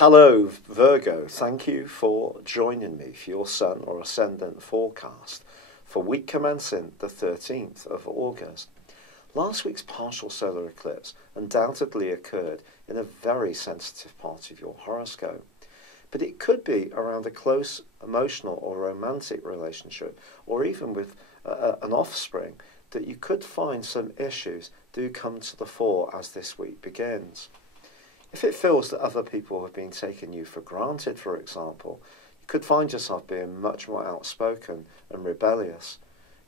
Hello Virgo, thank you for joining me for your Sun or Ascendant forecast for week commencing the 13th of August. Last week's partial solar eclipse undoubtedly occurred in a very sensitive part of your horoscope, but it could be around a close emotional or romantic relationship, or even with an offspring, that you could find some issues do come to the fore as this week begins. If it feels that other people have been taking you for granted, for example, you could find yourself being much more outspoken and rebellious.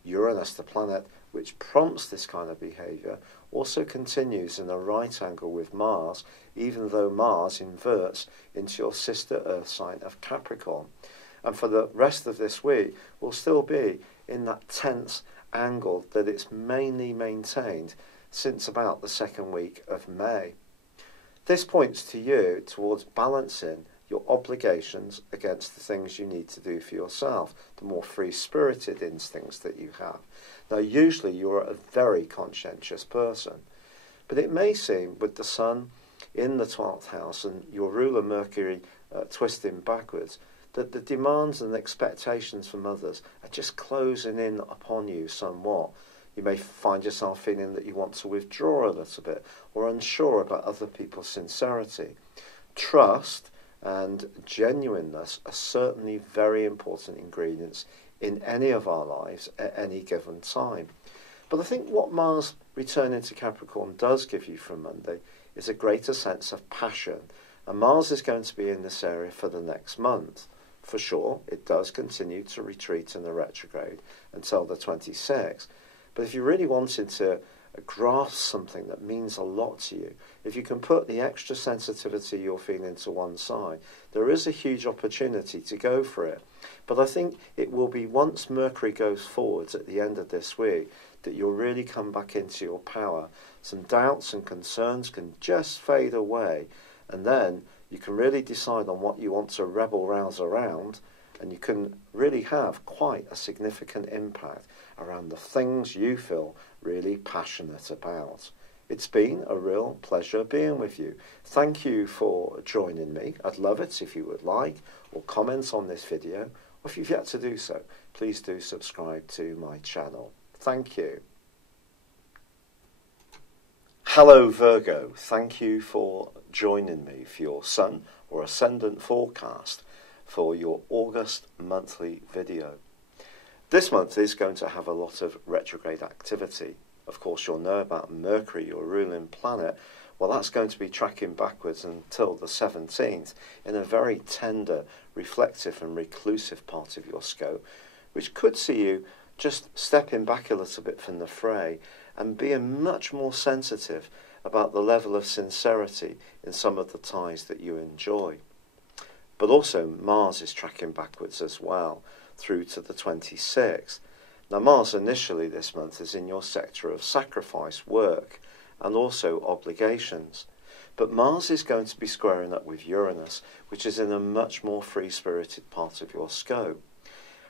Uranus, the planet which prompts this kind of behaviour, also continues in a right angle with Mars, even though Mars inverts into your sister Earth sign of Capricorn. And for the rest of this week, will still be in that tense angle that it's mainly maintained since about the second week of May. This points to you towards balancing your obligations against the things you need to do for yourself, the more free-spirited instincts that you have. Now, usually you're a very conscientious person, but it may seem with the Sun in the 12th house and your ruler Mercury twisting backwards, that the demands and expectations from others are just closing in upon you somewhat. You may find yourself feeling that you want to withdraw a little bit or unsure about other people's sincerity. Trust and genuineness are certainly very important ingredients in any of our lives at any given time. But I think what Mars returning to Capricorn does give you from Monday is a greater sense of passion. And Mars is going to be in this area for the next month. For sure, it does continue to retreat in the retrograde until the 26th. But if you really wanted to grasp something that means a lot to you, if you can put the extra sensitivity you're feeling to one side, there is a huge opportunity to go for it. But I think it will be once Mercury goes forwards at the end of this week that you'll really come back into your power. Some doubts and concerns can just fade away, and then you can really decide on what you want to rebel rouse around, and you can really have quite a significant impact around the things you feel really passionate about. It's been a real pleasure being with you. Thank you for joining me. I'd love it if you would like or comment on this video, or if you've yet to do so, please do subscribe to my channel. Thank you. Hello Virgo, thank you for joining me for your Sun or Ascendant forecast for your August monthly video. This month is going to have a lot of retrograde activity. Of course, you'll know about Mercury, your ruling planet. Well, that's going to be tracking backwards until the 17th in a very tender, reflective and reclusive part of your scope, which could see you just stepping back a little bit from the fray and being much more sensitive about the level of sincerity in some of the ties that you enjoy. But also Mars is tracking backwards as well through to the 26th. Now Mars initially this month is in your sector of sacrifice, work and also obligations. But Mars is going to be squaring up with Uranus, which is in a much more free-spirited part of your scope.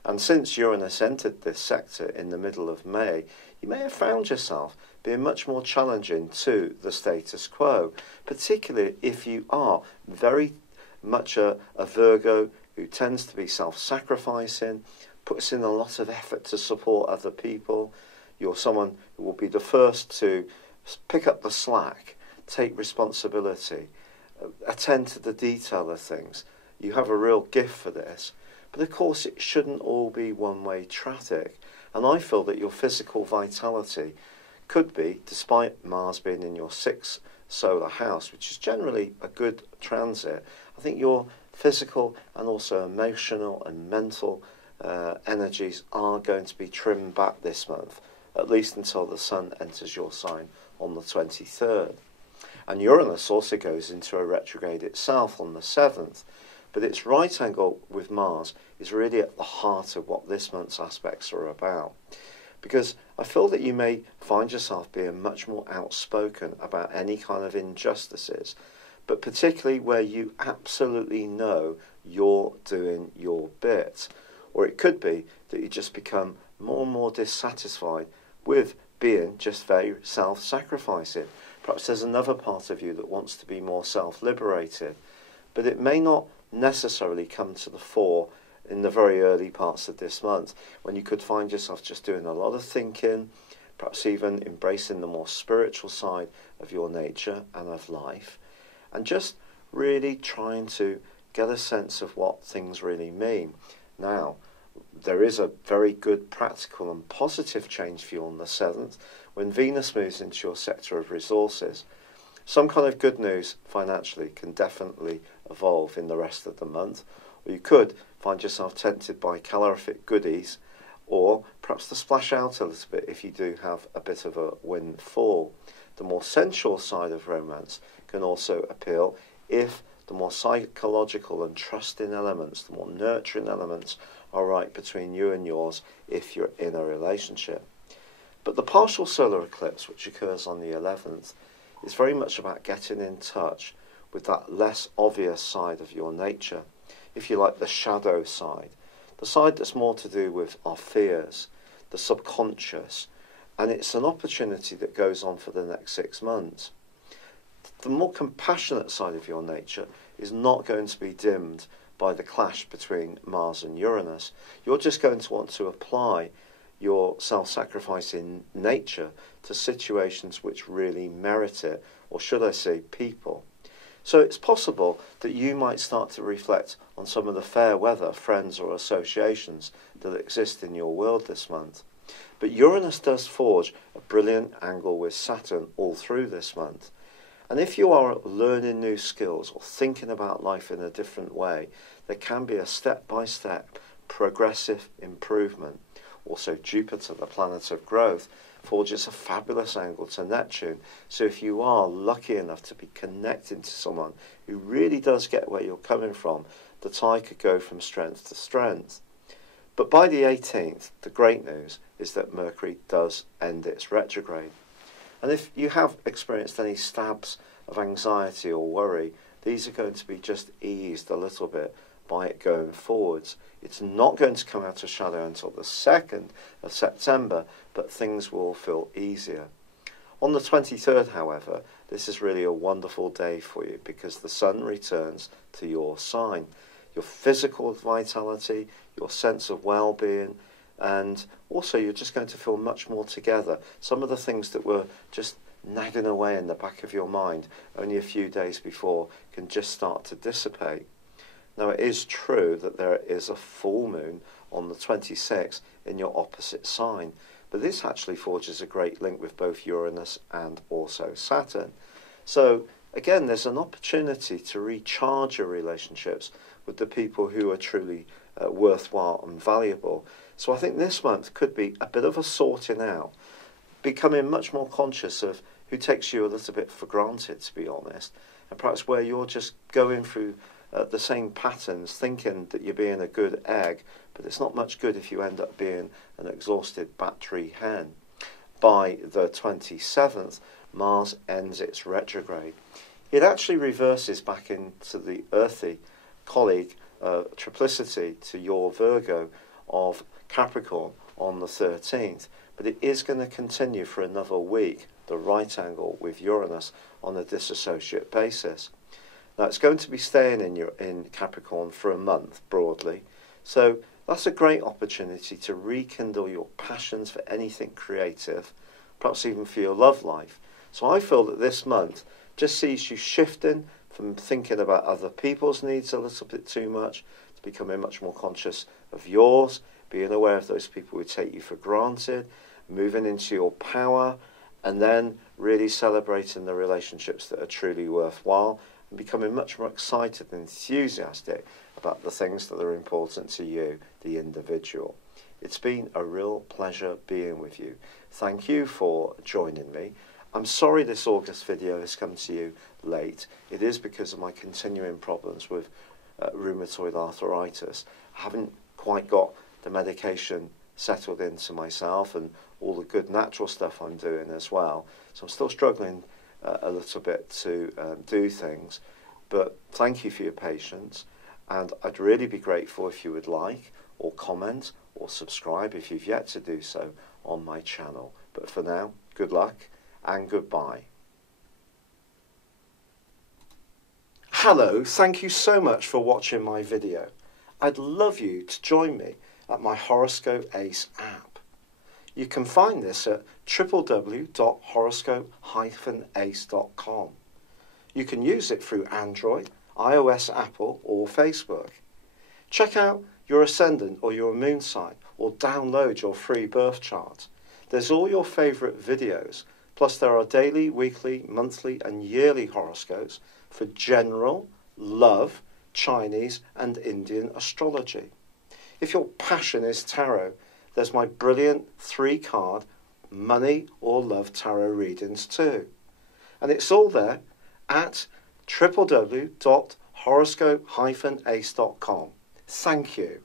And since Uranus entered this sector in the middle of May, you may have found yourself being much more challenging to the status quo, particularly if you are very much a Virgo who tends to be self-sacrificing, puts in a lot of effort to support other people. You're someone who will be the first to pick up the slack, take responsibility, attend to the detail of things. You have a real gift for this. But of course it shouldn't all be one-way traffic. And I feel that your physical vitality could be, despite Mars being in your 6th solar house, which is generally a good transit, I think your physical and also emotional and mental energies are going to be trimmed back this month, at least until the Sun enters your sign on the 23rd. And Uranus also goes into a retrograde itself on the 7th, but its right angle with Mars is really at the heart of what this month's aspects are about. Because I feel that you may find yourself being much more outspoken about any kind of injustices, but particularly where you absolutely know you're doing your bit. Or it could be that you just become more and more dissatisfied with being just very self-sacrificing. Perhaps there's another part of you that wants to be more self-liberated. but it may not necessarily come to the fore in the very early parts of this month, when you could find yourself just doing a lot of thinking, perhaps even embracing the more spiritual side of your nature and of life, and just really trying to get a sense of what things really mean. Now, there is a very good practical and positive change for you on the 7th, when Venus moves into your sector of resources. Some kind of good news financially can definitely evolve in the rest of the month, or you could find yourself tempted by calorific goodies, or perhaps to splash out a little bit if you do have a bit of a windfall. The more sensual side of romance can also appeal if the more psychological and trusting elements, the more nurturing elements are right between you and yours if you're in a relationship. But the partial solar eclipse, which occurs on the 11th, is very much about getting in touch with that less obvious side of your nature, if you like, the shadow side, the side that's more to do with our fears, the subconscious, and it's an opportunity that goes on for the next 6 months. The more compassionate side of your nature is not going to be dimmed by the clash between Mars and Uranus. You're just going to want to apply your self-sacrificing nature to situations which really merit it, or should I say people. So it's possible that you might start to reflect on some of the fair weather friends or associations that exist in your world this month. But Uranus does forge a brilliant angle with Saturn all through this month. And if you are learning new skills or thinking about life in a different way, there can be a step-by-step progressive improvement. Also, Jupiter, the planet of growth, forges a fabulous angle to Neptune. So if you are lucky enough to be connected to someone who really does get where you're coming from, the tie could go from strength to strength. But by the 18th, the great news is that Mercury does end its retrograde. And if you have experienced any stabs of anxiety or worry, these are going to be just eased a little bit by it going forwards. It's not going to come out of shadow until the 2nd of September, but things will feel easier. On the 23rd, however, this is really a wonderful day for you because the Sun returns to your sign. Your physical vitality, your sense of well-being, and also you're just going to feel much more together. Some of the things that were just nagging away in the back of your mind only a few days before can just start to dissipate. Now, it is true that there is a full moon on the 26th in your opposite sign, but this actually forges a great link with both Uranus and also Saturn. So, again, there's an opportunity to recharge your relationships with the people who are truly worthwhile and valuable. So I think this month could be a bit of a sorting out, becoming much more conscious of who takes you a little bit for granted, to be honest, and perhaps where you're just going through the same patterns, thinking that you're being a good egg, but it's not much good if you end up being an exhausted battery hen. By the 27th, Mars ends its retrograde. It actually reverses back into the earthy colleague triplicity to your Virgo of Capricorn on the 13th, but it is going to continue for another week, the right angle with Uranus on a disassociate basis. Now, it's going to be staying in Capricorn for a month, broadly. So that's a great opportunity to rekindle your passions for anything creative, perhaps even for your love life. So I feel that this month just sees you shifting from thinking about other people's needs a little bit too much to becoming much more conscious of yours, being aware of those people who take you for granted, moving into your power, and then really celebrating the relationships that are truly worthwhile, and becoming much more excited and enthusiastic about the things that are important to you, the individual. It's been a real pleasure being with you. Thank you for joining me. I'm sorry this August video has come to you late. It is because of my continuing problems with rheumatoid arthritis. I haven't quite got the medication settled into myself and all the good natural stuff I'm doing as well. So I'm still struggling a little bit to do things, but thank you for your patience, and I'd really be grateful if you would like or comment or subscribe if you've yet to do so on my channel. But for now, good luck and goodbye. Hello, thank you so much for watching my video. I'd love you to join me at my Horoscope Ace app. You can find this at www.horoscope-ace.com. You can use it through Android, iOS, Apple or Facebook. Check out your ascendant or your moon sign or download your free birth chart. There's all your favourite videos, plus there are daily, weekly, monthly and yearly horoscopes for general, love, Chinese and Indian astrology. If your passion is tarot, there's my brilliant 3-card money or love tarot readings too. And it's all there at www.horoscope-ace.com. Thank you.